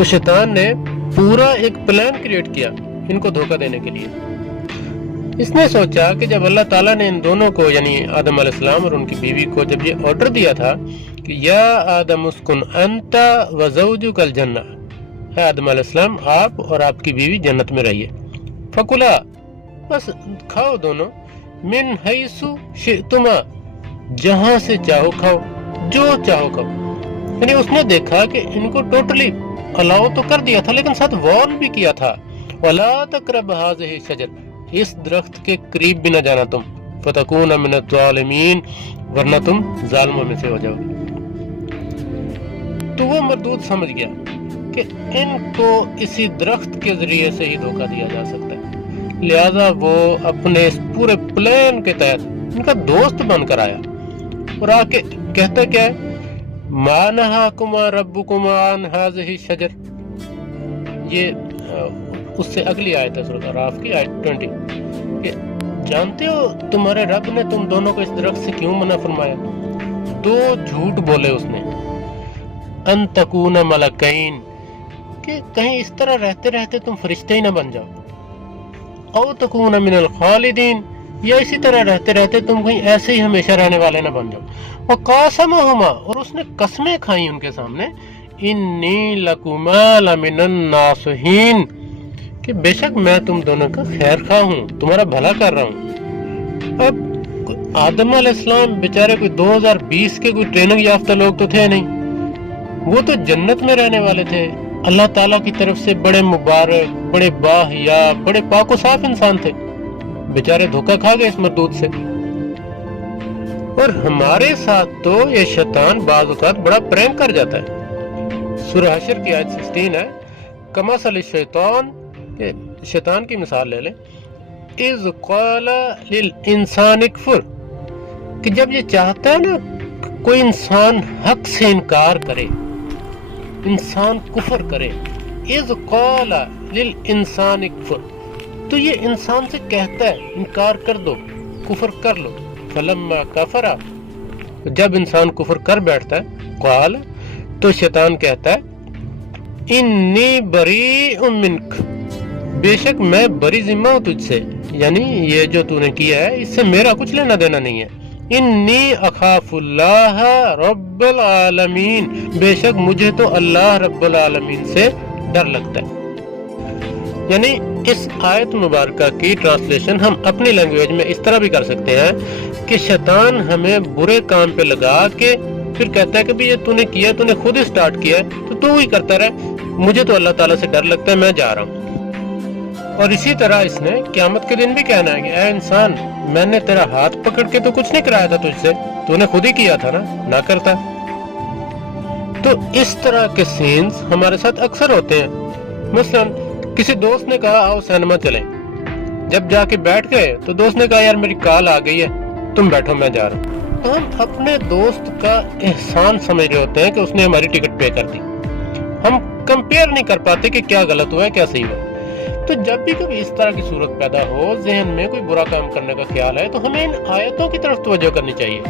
تو شیطان نے پورا ایک پلان کریٹ کیا ان کو دھوکہ دینے کے لیے۔ اس نے سوچا کہ جب اللہ تعالیٰ نے ان دونوں کو یعنی آدم علیہ السلام اور ان کی بیوی کو جب یہ آرڈر دیا تھا کہ یا آدم اسکن انت و زوجک الجنہ، اے آدم علیہ السلام آپ اور آپ کی بیوی جنت میں رہیے، فکلا بس کھاؤ دونوں، من حیث شئتما جہاں سے چاہو کھاؤ، جو چاہو کھاؤ۔ یعنی اس نے دیکھا کہ ان کو ٹوٹلی الاؤ تو کر دیا تھا لیکن ساتھ وارن بھی کیا تھا، ولا تقرب هذه الشجرة، اس درخت کے قریب بھی نہ جانا تم، فتکون من الظالمین، ورنہ تم ظالموں میں سے ہو جاؤ گے۔ تو وہ مردود سمجھ گیا کہ ان کو اسی درخت کے ذریعے سے ہی دھوکہ دیا جا سکتا ہے، لہذا وہ اپنے اس پورے پلان کے تحت ان کا دوست بن کر آیا اور آ کے کہتا کیا ہے، ما نہاکما ربکما عن هذه الشجر، یہ اس سے اگلی آیت ہے سورۃ اعراف کی آیت 20، کہ جانتے ہو تمہارے رب نے تم دونوں کو اس درخت سے کیوں منع فرمایا؟ دو جھوٹ بولے اس نے، ان تکون ملکین، کہ کہیں اس طرح رہتے رہتے تم فرشتے ہی نہ بن جاؤ، او تکون من الخالدین، یا اسی طرح رہتے رہتے تم کہیں ایسے ہی ہمیشہ رہنے والے نہ بن جاؤ، وقاسمہما، اور اس نے قسمیں کھائیں ان کے سامنے، انی لکما لمن الناصحین، کہ بے شک میں تم دونوں کا خیر خواہ ہوں، تمہارا بھلا کر رہا ہوں۔ اب آدم علیہ السلام بیچارے کوئی 2020 کے کوئی ٹریننگ یافتہ لوگ تو تھے نہیں، وہ تو جنت میں رہنے والے تھے، اللہ تعالیٰ کی طرف سے بڑے مبارک، بڑے باحیا، بڑے پاک و صاف انسان تھے، بیچارے دھوکہ کھا گئے اس مردود سے۔ اور ہمارے ساتھ تو یہ شیطان بعض اوقات بڑا پرینک کر جاتا ہے۔ سورہ حشر کی آیت 16 ہے، کمثل الشیطان، کہ شیطان کی مثال لے لیں، اذ قال للانسان اکفر، کہ جب یہ چاہتا ہے نا کوئی انسان حق سے انکار کرے، انسان کفر کرے، اذ قال للانسان اکفر، تو یہ انسان سے کہتا ہے انکار کر دو، کفر کر لو، فلما کفر، جب انسان کفر کر بیٹھتا ہے، قال، تو شیطان کہتا ہے انی بریء منک، بے شک میں بری ذمہ ہوں تجھ سے، یعنی یہ جو تو نے کیا ہے اس سے میرا کچھ لینا دینا نہیں ہے، انی اخاف اللہ رب العالمین، بے شک مجھے تو اللہ رب العالمین سے ڈر لگتا ہے۔ یعنی اس آیت مبارکہ کی ٹرانسلیشن ہم اپنی لینگویج میں اس طرح بھی کر سکتے ہیں کہ شیطان ہمیں برے کام پہ لگا کے پھر کہتا ہے کہ بھی یہ تو نے کیا، تو نے خود ہی سٹارٹ کیا ہے تو ہی کرتا رہے، مجھے تو اللہ تعالیٰ سے ڈر لگتا ہے، میں جا رہا ہوں۔ اور اسی طرح اس نے قیامت کے دن بھی کہنا ہے کہ اے انسان، میں نے تیرا ہاتھ پکڑ کے تو کچھ نہیں کرایا تھا تجھ سے، تو نے خود ہی کیا تھا نا، نہ کرتا۔ تو اس طرح کے سینز ہمارے ساتھ اکثر ہوتے ہیں۔ مثلا کسی دوست نے کہا آؤ سینما چلیں، جب جا کے بیٹھ گئے تو دوست نے کہا یار میری کال آ گئی ہے، تم بیٹھو میں جا رہا ہوں، تو ہم اپنے دوست کا احسان سمجھ رہے ہوتے ہیں کہ اس نے ہماری ٹکٹ پے کر دی، ہم کمپیئر نہیں کر پاتے کہ کیا غلط ہوا ہے کیا صحیح ہوا۔ تو جب بھی کبھی اس طرح کی صورت پیدا ہو، ذہن میں کوئی برا کام کرنے کا خیال ہے، تو ہمیں ان آیتوں کی طرف توجہ کرنی چاہیے۔